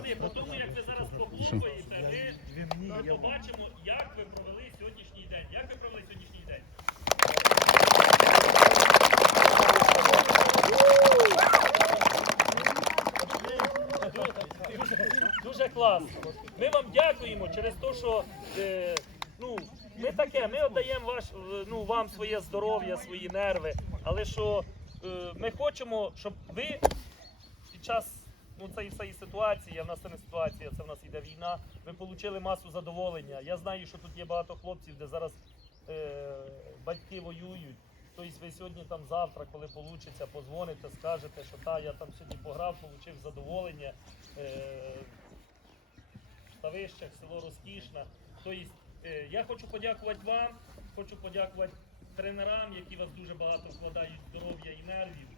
пацани, по тому, як ви зараз похлопаєте, ми, побачимо, як ви провели сьогоднішній день. Як ви провели сьогоднішній день? Дуже класно. Ми вам дякуємо через те, що е, ну, ми таке, ми віддаємо ваш, е, ну, вам своє здоров'я, свої нерви, але що е, ми хочемо, щоб ви під час ну, цієї всієї ситуації, а в нас це не ситуація, це в нас йде війна, ви отримали масу задоволення. Я знаю, що тут є багато хлопців, де зараз е, батьки воюють. Тобто ви сьогодні там завтра, коли вийде, позвоните, скажете, що та, я там сьогодні пограв, отримав задоволення. Е, Ставищах, село Розкішна. Тобто, е, я хочу подякувати вам, хочу подякувати тренерам, які вас дуже багато вкладають здоров'я і нервів.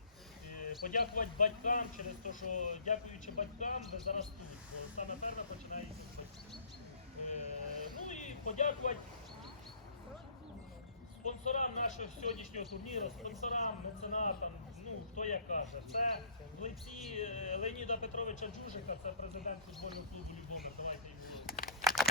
Подякувати батькам через те, що дякуючи батькам, ви зараз тут. Бо саме перше починається з батьків. Е, Ну і подякувати спонсорам нашого сьогоднішнього турніру, спонсорам, меценатам, ну хто як каже. Це в лиці е, Леоніда Петровича Джужика, це президент футбольного клубу Любомир. Давайте йому.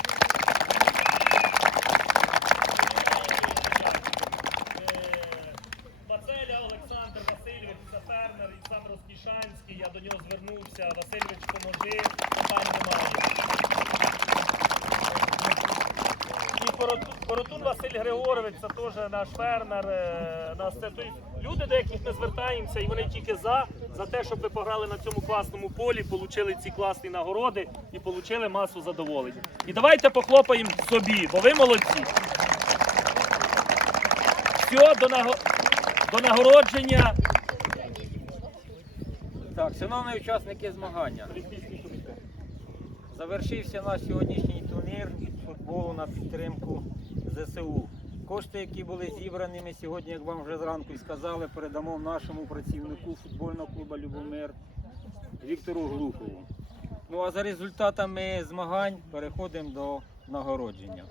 Коротун Василь Григорович, це теж наш фермер. е, Нас це, тобто, люди, до яких ми звертаємося, і вони тільки за, за те, щоб ви пограли на цьому класному полі, отримали ці класні нагороди і отримали масу задоволення. І давайте похлопаємо собі, бо ви молодці. Все, до, наго... до нагородження. Так, шановні учасники змагання. Завершився наш сьогоднішній турнір футболу на підтримку ЗСУ. Кошти, які були зібраними сьогодні, як вам вже зранку і сказали, передамо нашому працівнику футбольного клубу Любомир Віктору Глухову. Ну а за результатами змагань переходимо до нагородження.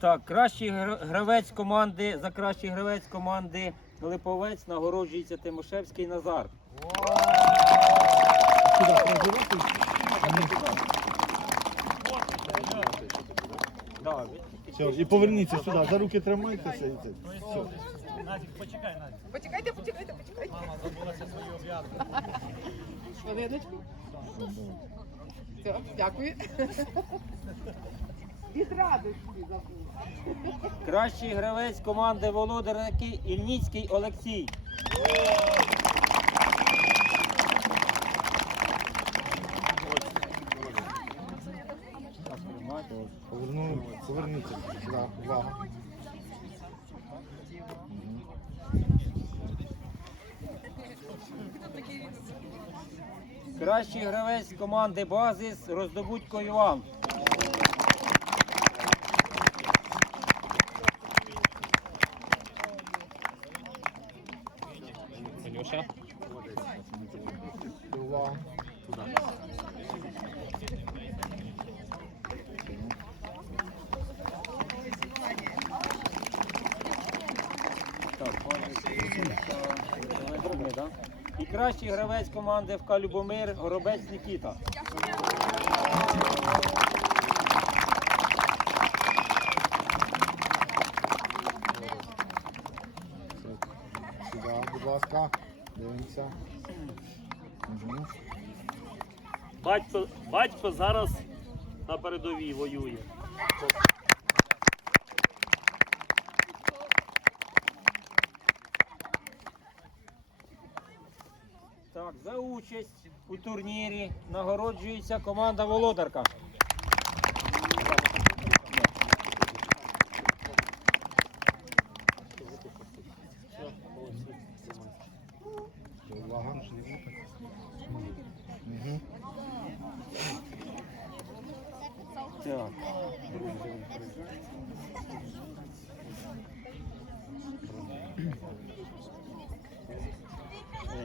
Так, кращий гравець команди за кращий гравець команди Липовець нагороджується Тимошевський Назар. Все, і поверніться сюди, за руки тримайтеся і це. Все. Почекайте, почекайте, почекайте. Мама забулася свою об'явку. Хвилиночку. Все, дякую. Від радості забула. кращий гравець команди Володарки Ільніцький Олексій. Поверніться сюди, увага. Кращий гравець команди Базис Роздобудько Іван. І кращий гравець команди ФК Любомир Горобець Нікіта. Сюди, будь ласка. Дивимося. Батько, батько зараз на передовій воює. Так, за участь у турнірі нагороджується команда Володарка. Так.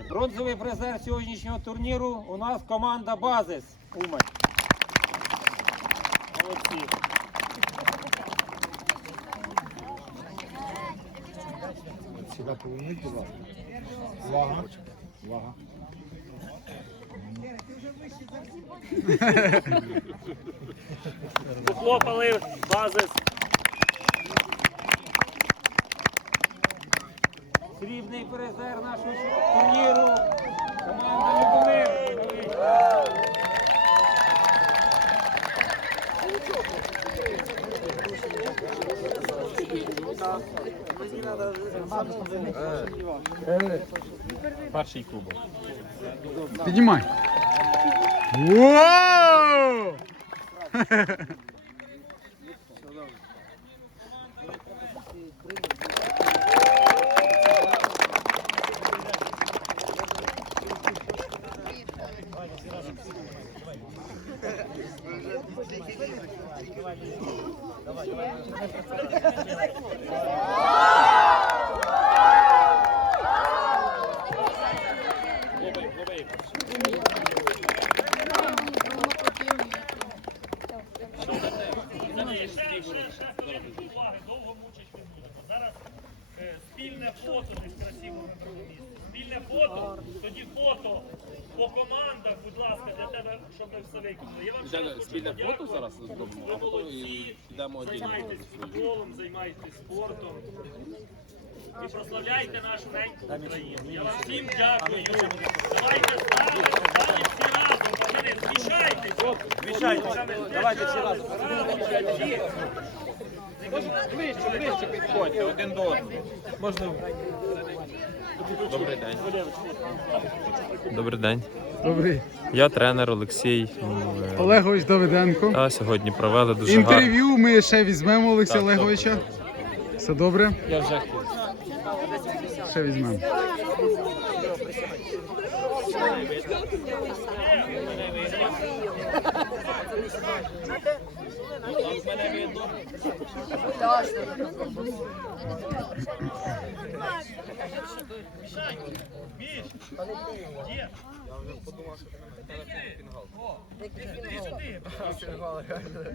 Бронзовий призер сьогоднішнього турніру у нас команда Базис Умань. Молодці. Сюди поверніть, будь ласка. Увага. Увага. Похлопали базис. Срібний призер нашого турніру. Команда Любомир. Піднімай. Вау! Ще, ще, довго мучить будемо. Зараз е, спільне фото десь красиво на другому місці. Спільне фото, тоді фото по командах, будь ласка, для тебе, щоб ми все виконали. Я вам ще раз хочу Спільне фото подякувати. зараз зробимо, Ви молодці, йдемо займайтесь футболом, займайтесь спортом. І прославляйте нашу неньку Україну. Я вам всім дякую. Давайте ставимо, всі разом. Пацани. Давайте всі разом. Ходьте один до одного. Можна. Добрий день. Добрий день. Добрий. Я тренер Олексій. М, е, Олегович Давиденко. Та сьогодні провели дуже гарно. Інтерв'ю ми ще візьмемо Олексія Так, Олеговича. Все добре? Я вже Ще візьмемо.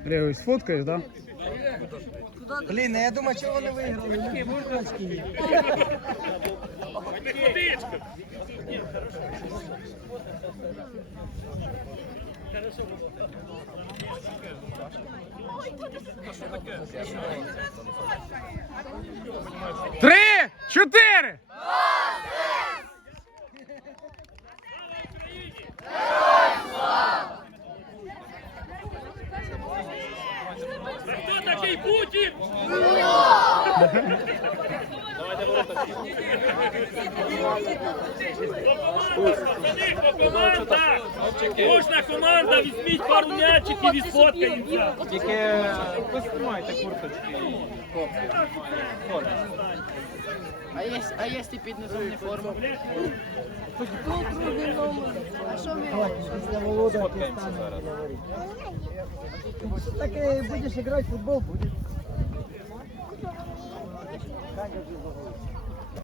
Олегович, сфоткаєш, так? Блін, я думаю, чого вони виграли? Три, чотири. Командах. Кожна команда візьміть пару м'ячиків і сфоткаємося. Тільки постримайте курточки і хлопці. А є, а є під низом не форма? Після Волода ти стане говорити. Так і будеш грати в футбол, будеш.